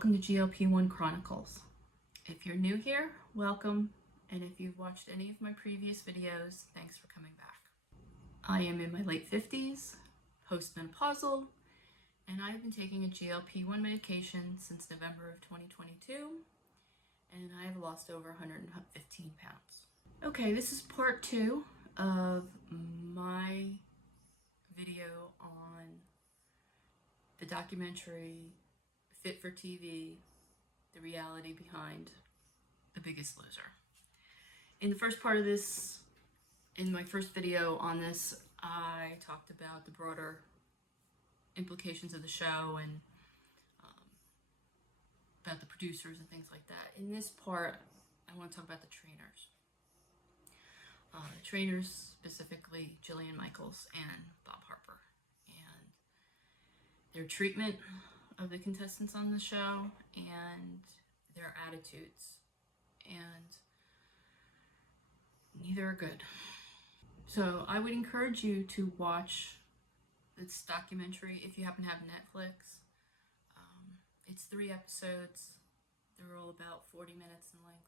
welcome to GLP-1 Chronicles. If you're new here, welcome, and if you've watched any of my previous videos, thanks for coming back. I am in my late 50s, postmenopausal, and I've been taking a GLP-1 medication since November of 2022, and I have lost over 115 pounds. Okay, this is part 2 of my video on the documentary Fit for TV, the reality behind The Biggest Loser. In the first part of this, in my first video on this, I talked about the broader implications of the show and about the producers and things like that. In this part, I want to talk about the trainers. The trainers, specifically Jillian Michaels and Bob Harper, and their treatment of the contestants on the show and their attitudes, and neither are good. So I would encourage you to watch this documentary if you happen to have Netflix. It's 3 episodes. They're all about 40 minutes in length.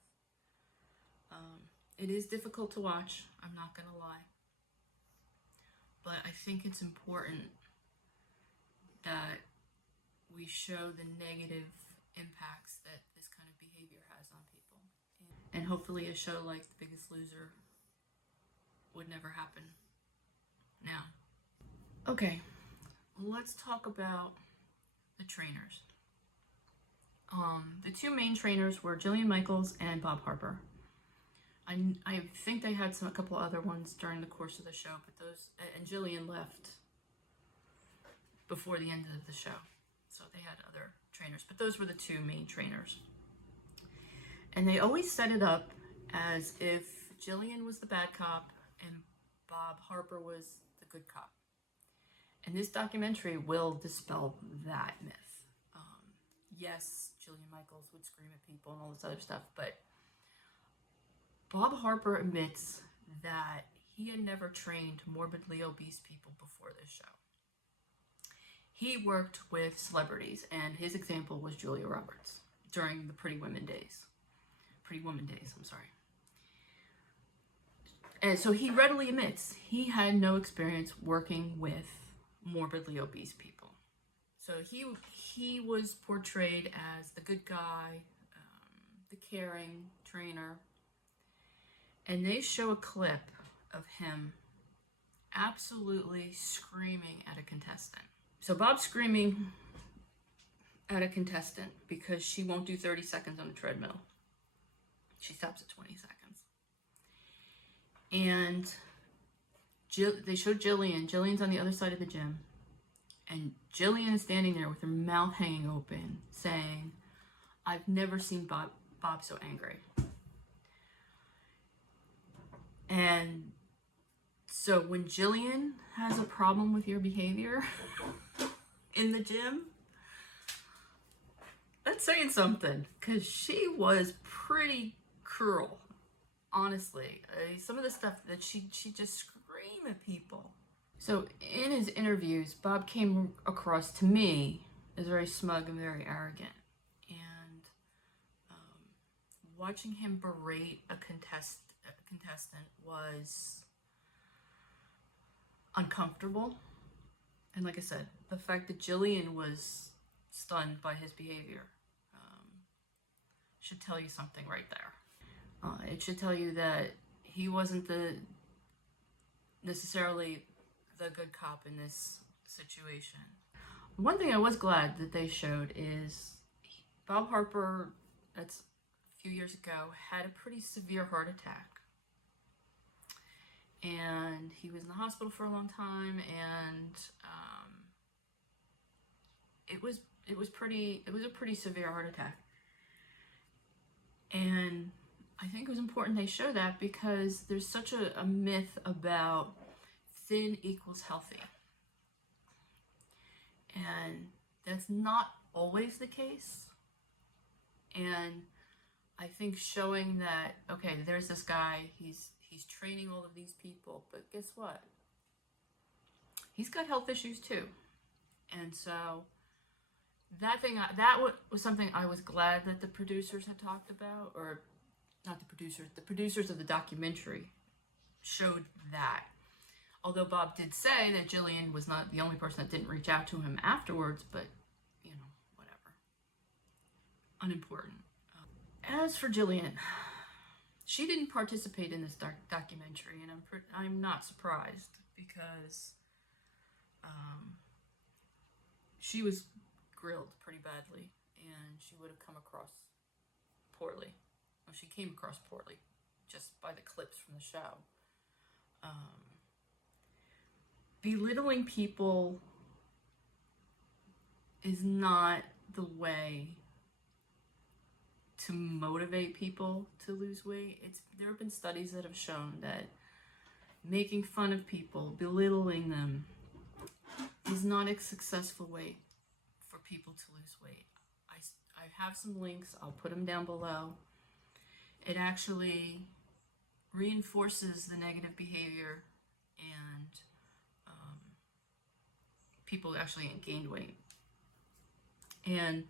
It is difficult to watch, I'm not gonna lie, but I think it's important that we show the negative impacts that this kind of behavior has on people. And hopefully a show like The Biggest Loser would never happen now. Okay, let's talk about the trainers. The 2 main trainers were Jillian Michaels and Bob Harper. I think they had a couple other ones during the course of the show, but and Jillian left before the end of the show. So they had other trainers, but those were the 2 main trainers. And they always set it up as if Jillian was the bad cop and Bob Harper was the good cop. And this documentary will dispel that myth. Yes, Jillian Michaels would scream at people and all this other stuff, but Bob Harper admits that he had never trained morbidly obese people before this show. He worked with celebrities, and his example was Julia Roberts during the Pretty Woman days, I'm sorry. And so he readily admits he had no experience working with morbidly obese people. So he was portrayed as the good guy, the caring trainer, and they show a clip of him absolutely screaming at a contestant. So Bob's screaming at a contestant because she won't do 30 seconds on the treadmill. She stops at 20 seconds. And they showed Jillian. Jillian's on the other side of the gym. And Jillian is standing there with her mouth hanging open, saying, "I've never seen Bob so angry." And so when Jillian has a problem with your behavior in the gym, that's saying something, because she was pretty cruel, honestly. Some of the stuff that she just screamed at people. So in his interviews, Bob came across to me as very smug and very arrogant. And watching him berate a contestant was uncomfortable. And like I said, the fact that Jillian was stunned by his behavior should tell you something right there. It should tell you that he wasn't necessarily the good cop in this situation. One thing I was glad that they showed is Bob Harper, that's a few years ago, had a pretty severe heart attack. And he was in the hospital for a long time, and it was a pretty severe heart attack. And I think it was important they show that, because there's such a myth about thin equals healthy. And that's not always the case. And I think showing that, okay, there's this guy, he's training all of these people, but guess what? He's got health issues too. And so was something I was glad that the producers had talked about, or not the producers of the documentary showed that. Although Bob did say that Jillian was not the only person that didn't reach out to him afterwards, but, whatever. Unimportant. As for Jillian, she didn't participate in this documentary, and I'm not surprised, because she was grilled pretty badly, and she would have come across poorly. Well, she came across poorly, just by the clips from the show. Belittling people is not the way to motivate people to lose weight. There have been studies that have shown that making fun of people, belittling them, is not a successful way for people to lose weight. I have some links, I'll put them down below. It actually reinforces the negative behavior, and people actually gained weight. And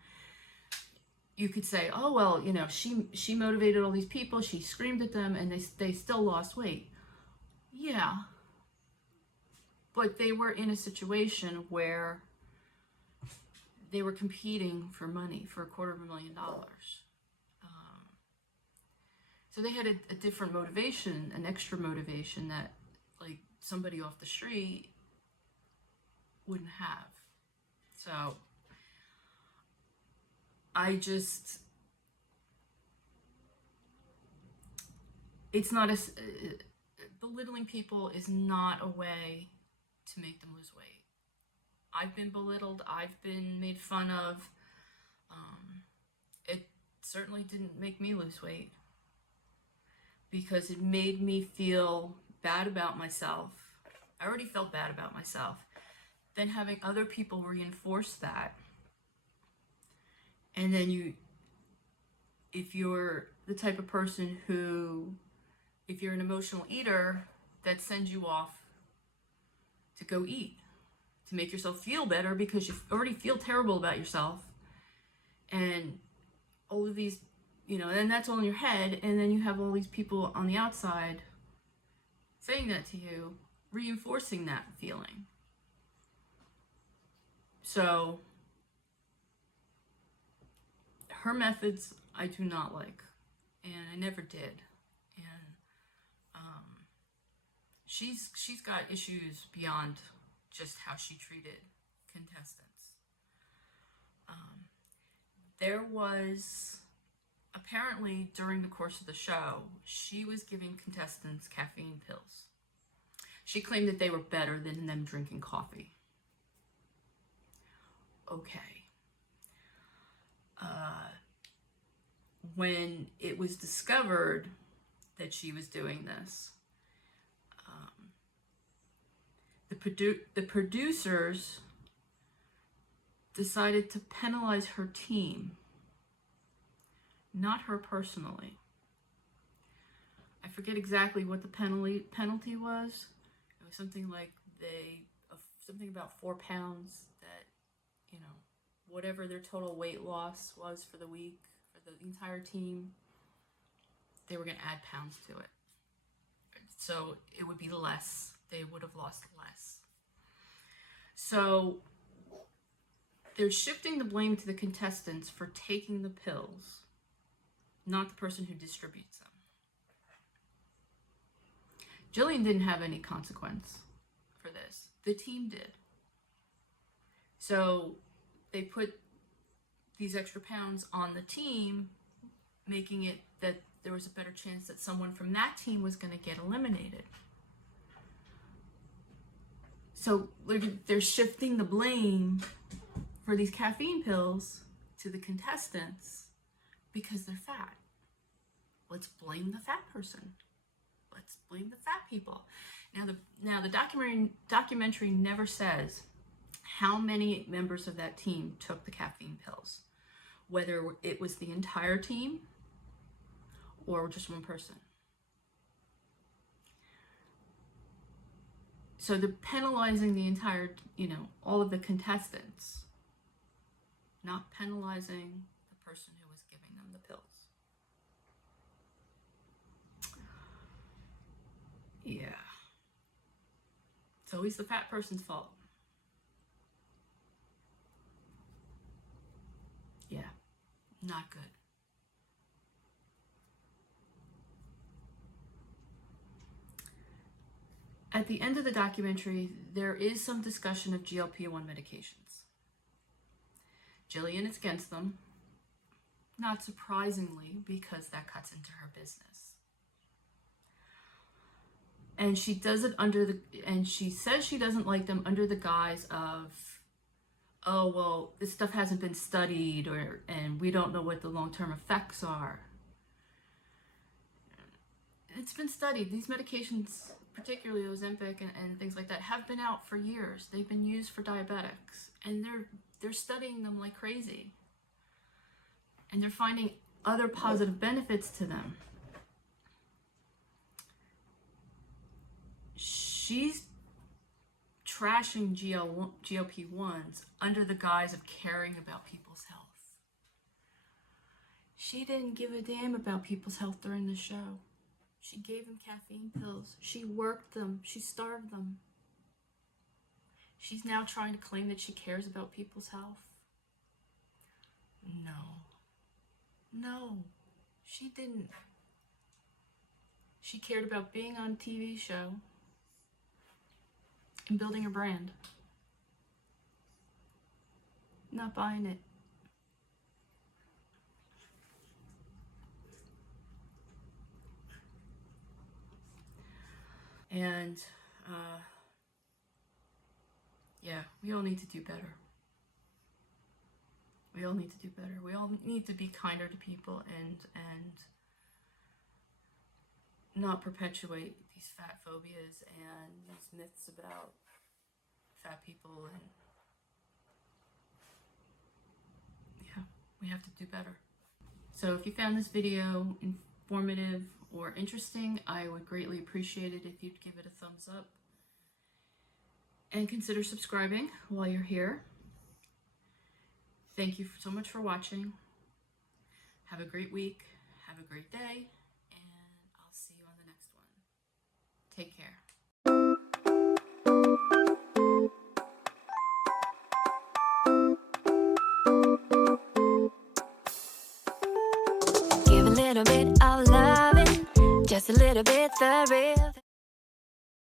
you could say, oh, well, she motivated all these people, she screamed at them, and they still lost weight. Yeah. But they were in a situation where they were competing for money, for $250,000. So they had a different motivation, an extra motivation that, like, somebody off the street wouldn't have. So it's not belittling people is not a way to make them lose weight. I've been belittled, I've been made fun of. It certainly didn't make me lose weight, because it made me feel bad about myself. I already felt bad about myself. Then having other people reinforce that. And then if you're the type of person who, if you're an emotional eater, that sends you off to go eat, to make yourself feel better, because you already feel terrible about yourself. And all of these, and that's all in your head, and then you have all these people on the outside saying that to you, reinforcing that feeling. So her methods I do not like, and I never did. And she's got issues beyond just how she treated contestants. There was, apparently during the course of the show, she was giving contestants caffeine pills. She claimed that they were better than them drinking coffee. Okay. When it was discovered that she was doing this, the producers decided to penalize her team, not her personally. I forget exactly what the penalty was. It was something like something about 4 pounds, that, whatever their total weight loss was for the week, for the entire team, they were going to add pounds to it. So it would be less. They would have lost less. So they're shifting the blame to the contestants for taking the pills, not the person who distributes them. Jillian didn't have any consequence for this. The team did. So they put these extra pounds on the team, making it that there was a better chance that someone from that team was going to get eliminated. So they're shifting the blame for these caffeine pills to the contestants because they're fat. Let's blame the fat person. Let's blame the fat people. Now the documentary never says how many members of that team took the caffeine pills, whether it was the entire team or just one person. So they're penalizing the entire, all of the contestants not penalizing the person who was giving them the pills. Yeah. It's always the fat person's fault. Yeah, not good. At the end of the documentary, there is some discussion of GLP-1 medications. Jillian is against them, not surprisingly, because that cuts into her business. And she does it and she says she doesn't like them under the guise of, oh, well, this stuff hasn't been studied, and we don't know what the long-term effects are. It's been studied. These medications, particularly Ozempic and things like that, have been out for years. They've been used for diabetics, and they're studying them like crazy. And they're finding other positive benefits to them. She's trashing GLP-1s under the guise of caring about people's health. She didn't give a damn about people's health during the show. She gave them caffeine pills. She worked them. She starved them. She's now trying to claim that she cares about people's health. No, she didn't. She cared about being on a TV show and building her brand. Not buying it. And, yeah, we all need to do better. We all need to do better. We all need to be kinder to people and not perpetuate these fat phobias and these myths about fat people. And yeah, we have to do better. So if you found this video informative or interesting, I would greatly appreciate it if you'd give it a thumbs up and consider subscribing while you're here. Thank you so much for watching. Have a great week. Have a great day. And I'll see you on the next one. Take care. Give a little bit of loving, just a little bit the real.